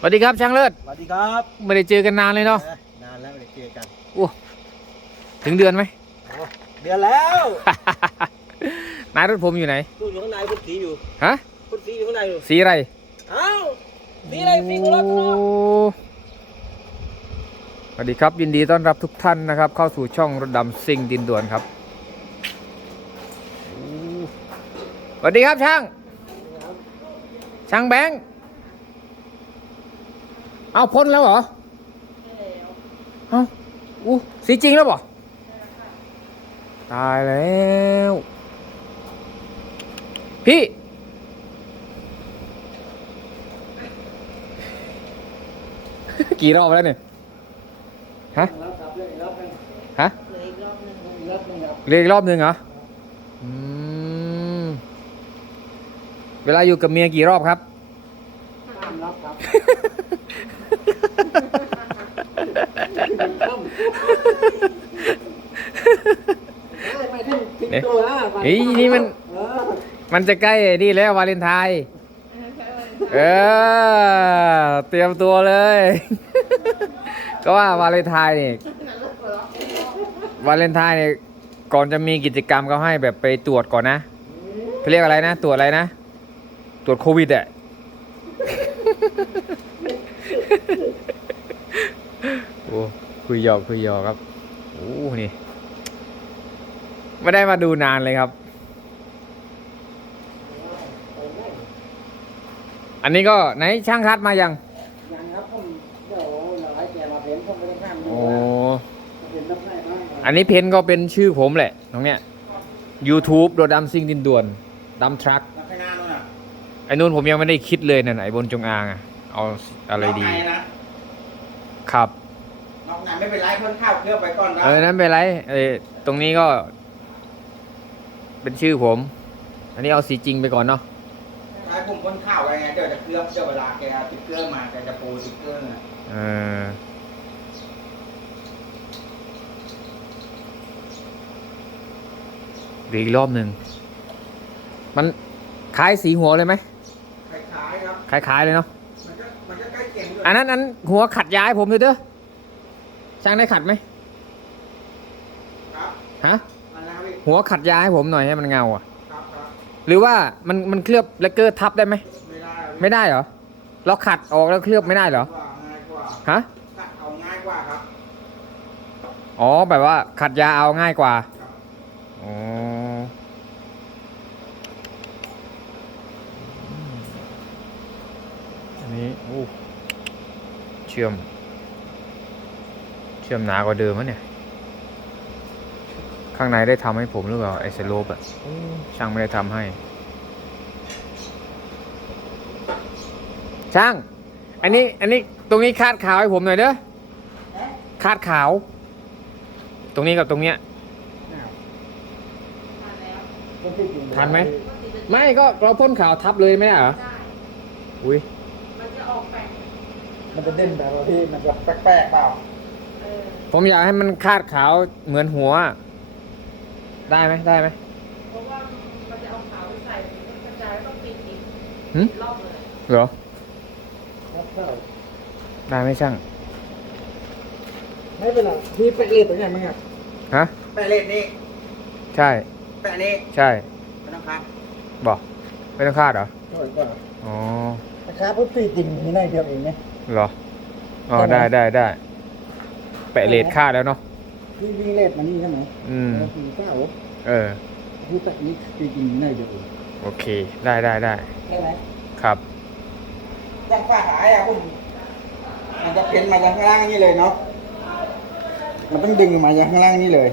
สวัสดีครับช่างเลิศสวัสดีครับไม่ได้เจอกันนานเลยเนาะเอ้ยนานแล้วไม่ได้เจอกันถึงเดือนไหมโอ้เดือนแล้วนายรถผมอยู่ไหนดูอยู่ข้างในคุณสีอยู่ฮะคุณสีอยู่ข้างในอยู่สีอะไรอ้าวสีอะไรสีกุหลาบกุหลาบโอ้สวัสดีครับยินดีต้อนรับทุกท่านนะครับ เข้าสู่ช่องรถดำซิ่งดินด่วนครับโอ้สวัสดีครับช่าง ช่างแบงค์ เอาพ้นแล้วเหรอเอาอู้สีจริงแล้วเหรอตายแล้ว พี่ กี่รอบแล้วเนี่ย ฮะรับครับเลยรับหนึ่งฮะเลยอีกรอบหนึงอีกรอบหนึงครับเรียกอีกรอบหนึ่งเหรออืมเวลาอยู่กับเมียกี่รอบครับห้ามรับครับได้ไปถึงถึง เอ๊ะตัวนะเฮ้ยนี่มัน มันจะใกล้นี่แล้ววาเลนไทน์เออ เตรียมตัวเลย ก็ว่าวาเลนไทน์นี่วาเลนไทน์นี่ก่อนจะมีกิจกรรมเขาให้แบบไปตรวจก่อนนะเขาเรียกอะไรนะ ตรวจอะไรนะ ตรวจโควิดอะ คุยหยอกคุยหยอกครับโอ้นี่ไม่ได้มาดูนานเลยครับ อันนี้ก็ไหนช่างคัดมายังยังครับผมเดี๋ยวเราให้แกมาเพ้นผมไม่ได้ข้ามดูโอ้นะเพ้นต้องให้บ้างอันนี้เพนก็เป็นชื่อผมแหละตรงเนี้ย YouTube โดดดำซิ่งดินด่วนดำทรัคแล้วข้างหน้านู่นน่ะไอ้นู่นผมยังไม่ได้คิดเลยนะไอ้บนจงอางอะเอาอะไรดีนอกในนะครับ นอกในไม่เป็นไรเพิ่นข้าวเคลือบไปก่อนนะเออนั้นเป็นไรเออตรงนี้ก็ เป็นชื่อผม อันนี้เอาสีจริงไปก่อนเนาะใช้ผมคนข้าวอะไรไงเดี๋ยวจะเคลือบเดี๋ยวเวลาแกเอาติ๊กเกอร์มาแกจะปูติ๊กเกอร์น่ะเออเดี๋ยวอีกรอบหนึ่ง มันคล้ายสีหัวเลยไหมคล้ายๆครับ คล้ายๆเลยเนาะ มันก็มันก็ใกล้เคียงด้วย อันนั้นอันหัวขัดย้ายผมเลยเด้อ ช่างได้ขัดไหมครับฮะมันแล้วพี่หัวขัดย้ายผมหน่อยให้มันเงาอะ ครับครับหรือว่ามันมันเคลือบแลกเกอร์ทับได้ไหมไม่ได้พี่ไม่ได้เหรอเราขัดออกแล้วเคลือบไม่ได้เหรอว่าง่ายกว่าฮะตัดเอาง่ายกว่าครับอ๋อแบบว่าขัดยาเอาง่ายกว่าครับอ๋ออันนี้อู้เชื่อมเชื่อมหนากว่าเดิมมะเนี่ย ข้างในได้ทำให้ผมหรือเปล่าไอสโลปอะอู้ช่างไม่ได้ทำให้ ช่าง อันนี้ อันนี้ตรงนี้คาดขาวให้ผมหน่อยเด้อคาดขาว ตรงนี้กับตรงเนี้ยทันไหม ไม่ก็เราพ่นขาวทับเลยไหมเหรอได้อุ้ยมันจะออกแปลกมันจะเด่นแบบว่าพี่มันจะแปลกๆเปล่าเออ ผมอยากให้มันคาดขาวเหมือนหัว ได้ไหมได้ไหมเพราะว่ามันจะเอาขาวไปใส่มันกระจายต้องปิดอีกหึรอบเลยเหรอครับใช่ได้ไหมช่าง ไม่เป็นไรพี่แปะเลดตัวไหนมั้งอะฮะ แปะเลดนี่ใช่ แปะนี่ใช่ ไม่ต้องครับบอกไม่ต้องคาดเหรอ สวยกว่าอ๋อนะครับพุทธิติ่มมีหน่อยเดียวเองนะ เหรอ อ๋อใช่ไหมได้ได้ได้ แปะเลดคาดแล้วเนาะพี่วิ่งเลดมานี่ใช่ไหมอืมแล้วพี่เก้าเออพี่แปะนี้ตีติ่มมีหน่อยเดียวเองโอเค ได้ได้ได้ได้ไหมครับยังฝ้าหายอะผมมันจะเป็นมาจากข้างล่างนี่เลยเนาะมันต้องดึงมาจากข้างล่างนี่เลย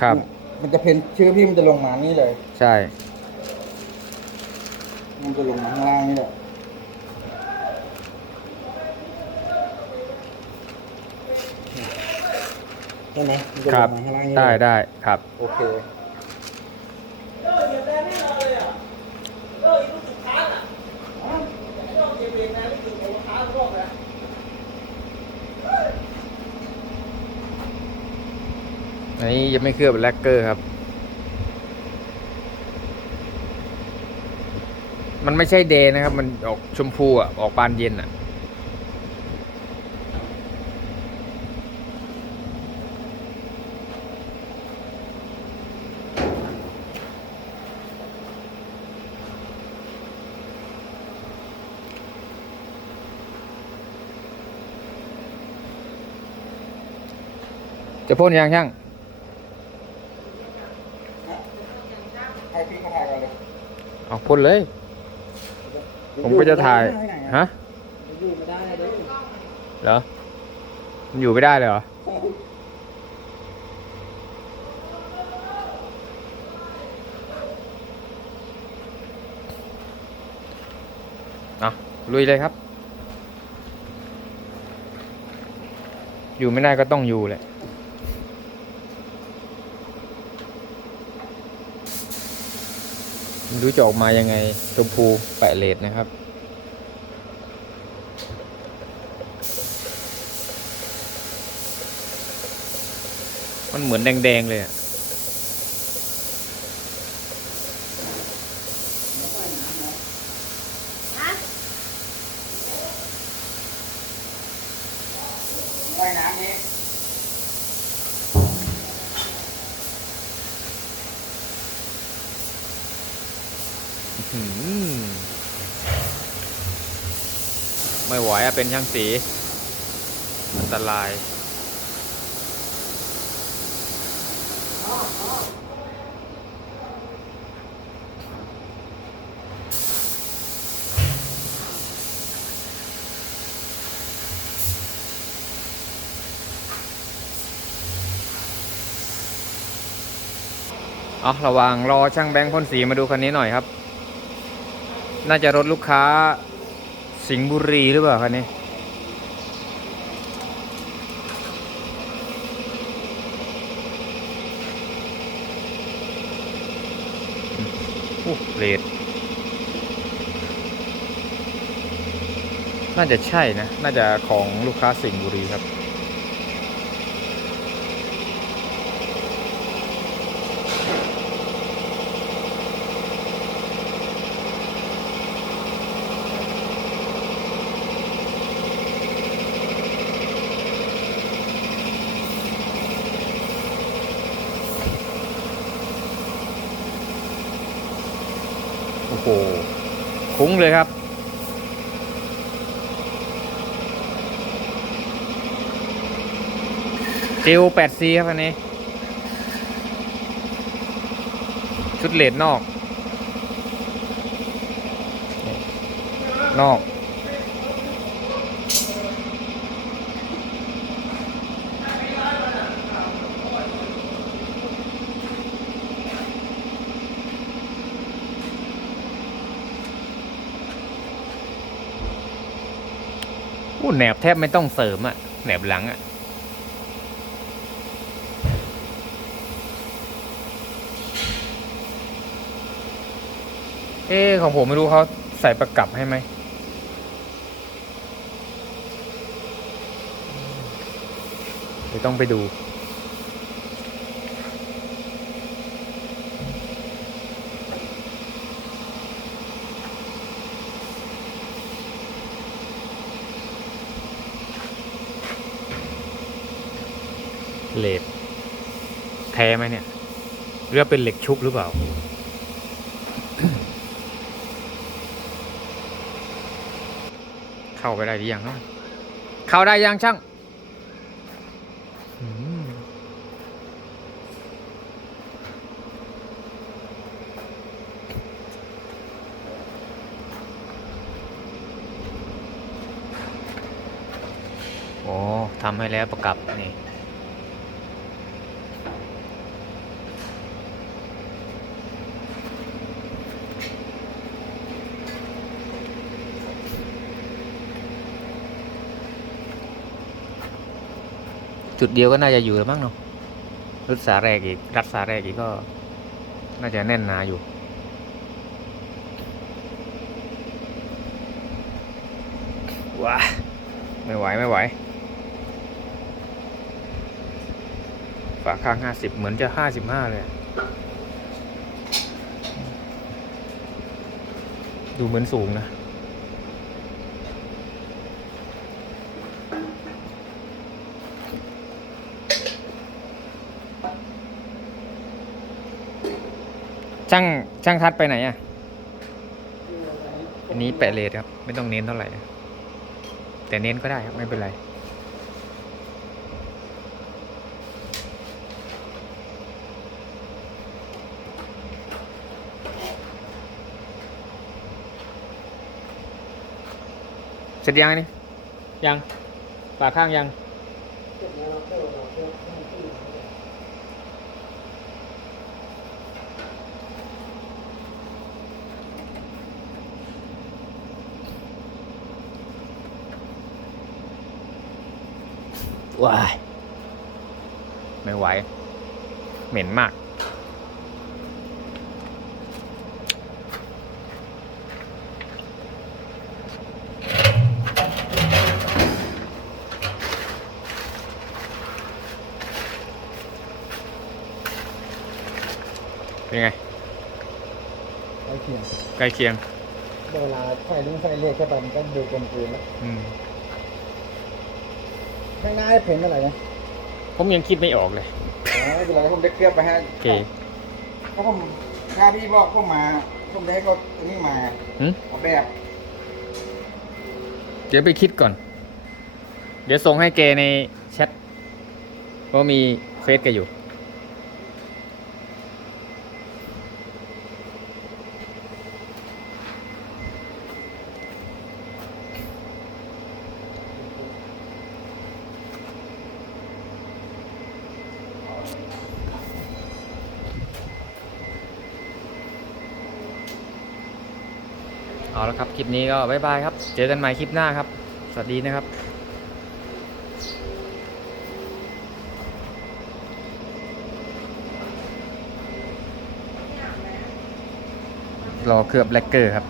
ครับ มันจะเพ้นชื่อพี่มันจะลงมานี่เลย ใช่ มันจะลงมาข้างล่างนี่แหละ ใช่ไหมมันจะคลรับงมาข้างล่างนี่ได้เลยได้ครับ โอเคอันนี้ยังไม่เคลือบแลกเกอร์ครับ มันไม่ใช่เดย์นะครับ มันออกชมพูอะ ออกปานเย็นอะ จะพ่นยางช่างให้พี่เขาถ่ายก่อนเลยเอาพ่นเลย ผมก็จะถ่าย ฮะอยู่ไม่ได้เลยเหรอมันอยู่ไม่ได้เลยเหรออะลุยเลยครับ อยู่ไม่ได้ก็ต้องอยู่แหละ ไม่รู้จะออกมายังไงชมพูแปะเลดนะครับ มันเหมือนแดง ๆ เลยอะ ว่ายน้ำนี้ หืม ไม่ไหวอะเป็นช่างสี อันตราย เอาระว่างรอช่างแบงค์พ่นสีมาดูคันนี้หน่อยครับ น่าจะรถลูกค้าสิงห์บุรีหรือเปล่าคันนี้ โอ้เลดน่าจะใช่นะ น่าจะของลูกค้าสิงห์บุรีครับ อ้โหคุ้งเลยครับ จิว 8C ครับอันนี้ ชุดเลดนอก นอก ผู้แหนบแทบไม่ต้องเสริมอะแหนบหลังอะเอ๊ของผมไม่รู้เขาใส่ประกับให้ไหมเดี๋ยวต้องไปดู เลดแท้ไหมเนี่ยหรือว่าเป็นเหล็กชุบหรือเปล่า เข้าไปได้หรือยังเนะเข้าได้ยังช่างโอ้ทำให้แล้วประกับนี่ จุดเดียวก็น่าจะอยู่แล้วมั้งเนาะรัดสาแรกอีก รัดสาแรกอีกก็ น่าจะแน่นหนาอยู่ ว้าไม่ไหวไม่ไหวฝาข้างห้าสิบเหมือนจะห้าสิบห้าเลย ดูเหมือนสูงนะ ช่างช่างทัดไปไหนอะ อันนี้แปะเลทครับ ไม่ต้องเน้นเท่าไหร่ แต่เน้นก็ได้ครับ ไม่เป็นไร เสร็จยังนี่ยังปากข้างยังว้าย ไม่ไหว เหม็นมาก เป็นไงไอ้เขียงใกล้เคียง เวลาไฟลุงไฟเรียกใช่ป่ะมันก็ดูกลมกลืนแล้ว อืม ข้างหน้าเพ้นอะไรนะผมยังคิดไม่ออกเลยอ๋อไม่เป็นไรผมจะเคลือบไปให้โอเคเพราะผมถ้าพี่บอกผมมาผมได้รถอันนี้มาหืมเอาแบบเดี๋ยวไปคิดก่อน เดี๋ยวส่งให้แกในแชทเพราะมีเฟซแกอยู่ เอาละครับ คลิปนี้ก็บ๊ายบายครับ เจอกันใหม่คลิปหน้าครับ สวัสดีนะครับรอเคลือบแลกเกอร์ครับ